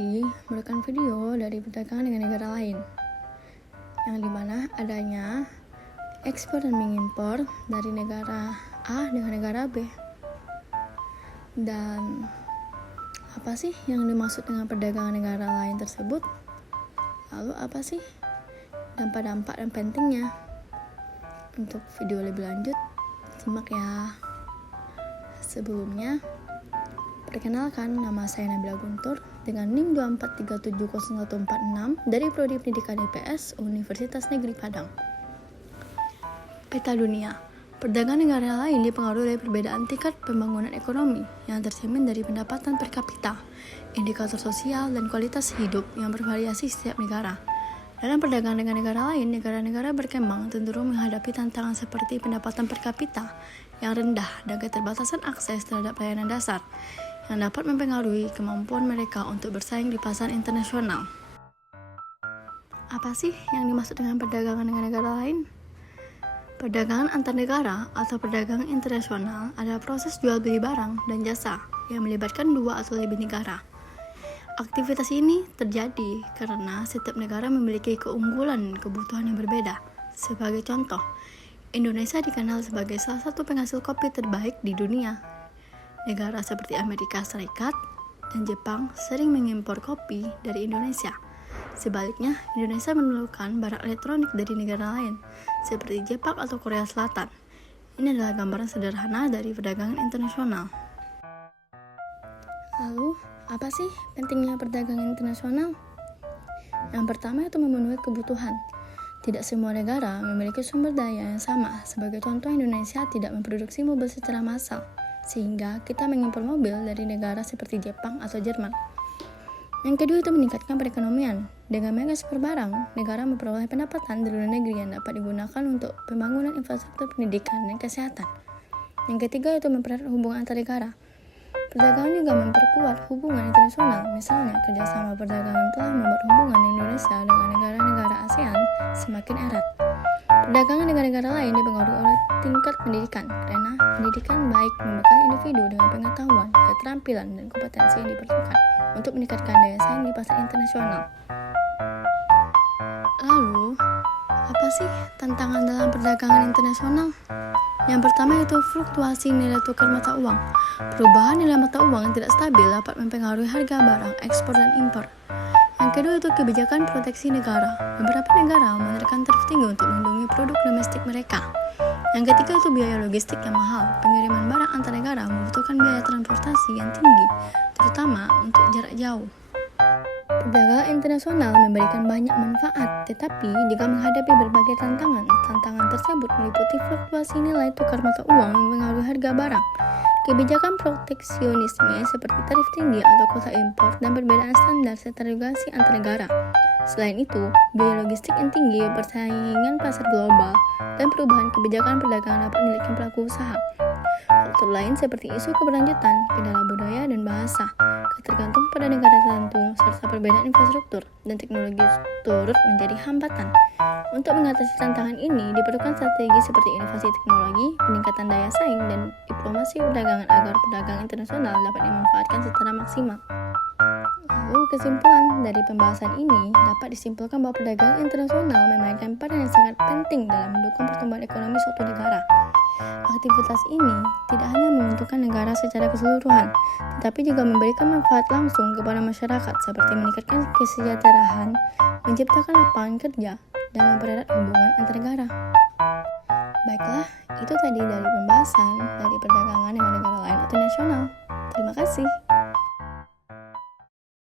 Jadi, merupakan video dari perdagangan dengan negara lain, yang dimana adanya ekspor dan mengimpor dari negara A dengan negara B. Dan apa sih yang dimaksud dengan perdagangan negara lain tersebut? Lalu apa sih dampak-dampak dan pentingnya? Untuk video lebih lanjut, simak ya. Sebelumnya, perkenalkan, nama saya Nabila Guntur dengan NIM 243704146 dari Prodi Pendidikan IPS Universitas Negeri Padang. Peta dunia. Perdagangan negara lain dipengaruhi oleh perbedaan tingkat pembangunan ekonomi yang tercermin dari pendapatan per kapita, indikator sosial, dan kualitas hidup yang bervariasi setiap negara. Dalam perdagangan dengan negara lain, negara-negara berkembang cenderung menghadapi tantangan seperti pendapatan per kapita yang rendah dan keterbatasan akses terhadap layanan dasar, yang dapat mempengaruhi kemampuan mereka untuk bersaing di pasar internasional. Apa sih yang dimaksud dengan perdagangan dengan negara lain? Perdagangan antar negara atau perdagangan internasional adalah proses jual beli barang dan jasa yang melibatkan dua atau lebih negara. Aktivitas ini terjadi karena setiap negara memiliki keunggulan dan kebutuhan yang berbeda. Sebagai contoh, Indonesia dikenal sebagai salah satu penghasil kopi terbaik di dunia. Negara seperti Amerika Serikat dan Jepang sering mengimpor kopi dari Indonesia. Sebaliknya, Indonesia memerlukan barang elektronik dari negara lain, seperti Jepang atau Korea Selatan. Ini adalah gambaran sederhana dari perdagangan internasional. Lalu, apa sih pentingnya perdagangan internasional? Yang pertama itu memenuhi kebutuhan. Tidak semua negara memiliki sumber daya yang sama. Sebagai contoh, Indonesia tidak memproduksi mobil secara massal, sehingga kita mengimpor mobil dari negara seperti Jepang atau Jerman. Yang kedua itu meningkatkan perekonomian. Dengan mengekspor barang, negara memperoleh pendapatan dari luar negeri yang dapat digunakan untuk pembangunan infrastruktur pendidikan dan kesehatan. Yang ketiga itu mempererat hubungan antar negara. Perdagangan juga memperkuat hubungan internasional. Misalnya, kerjasama perdagangan telah membuat hubungan Indonesia dengan negara-negara ASEAN semakin erat. Perdagangan dengan negara lain dipengaruhi oleh tingkat pendidikan, karena pendidikan baik membekali individu dengan pengetahuan, keterampilan, dan kompetensi yang diperlukan untuk meningkatkan daya saing di pasar internasional. Lalu, apa sih tantangan dalam perdagangan internasional? Yang pertama itu fluktuasi nilai tukar mata uang. Perubahan nilai mata uang yang tidak stabil dapat mempengaruhi harga barang ekspor dan impor. Yang kedua itu kebijakan proteksi negara. Beberapa negara menerapkan tarif tinggi untuk melindungi produk domestik mereka. Yang ketiga itu biaya logistik yang mahal. Pengiriman barang antar negara membutuhkan biaya transportasi yang tinggi, terutama untuk jarak jauh. Perdagangan internasional memberikan banyak manfaat, tetapi jika menghadapi berbagai tantangan. Tantangan tersebut meliputi fluktuasi nilai tukar mata uang yang mempengaruhi harga barang, kebijakan proteksionisme seperti tarif tinggi atau kuota impor, dan perbedaan standar serta regulasi antar negara. Selain itu, biaya logistik yang tinggi, persaingan pasar global, dan perubahan kebijakan perdagangan dapat menyulitkan pelaku usaha. Faktor lain seperti isu keberlanjutan, kendala budaya dan bahasa, ketergantungan pada negara tertentu, serta perbedaan infrastruktur dan teknologi turut menjadi hambatan. Untuk mengatasi tantangan ini, diperlukan strategi seperti inovasi teknologi, peningkatan daya saing, dan diplomasi perdagangan agar perdagangan internasional dapat dimanfaatkan secara maksimal. Lalu, kesimpulan dari pembahasan ini dapat disimpulkan bahwa perdagangan internasional memainkan peran yang sangat penting dalam mendukung pertumbuhan ekonomi suatu negara. Aktivitas ini tidak hanya menguntungkan negara secara keseluruhan, tetapi juga memberikan manfaat langsung kepada masyarakat seperti meningkatkan kesejahteraan, menciptakan lapangan kerja, dan mempererat hubungan antar negara. Baiklah, itu tadi dari pembahasan dari perdagangan dengan negara lain atau nasional. Terima kasih.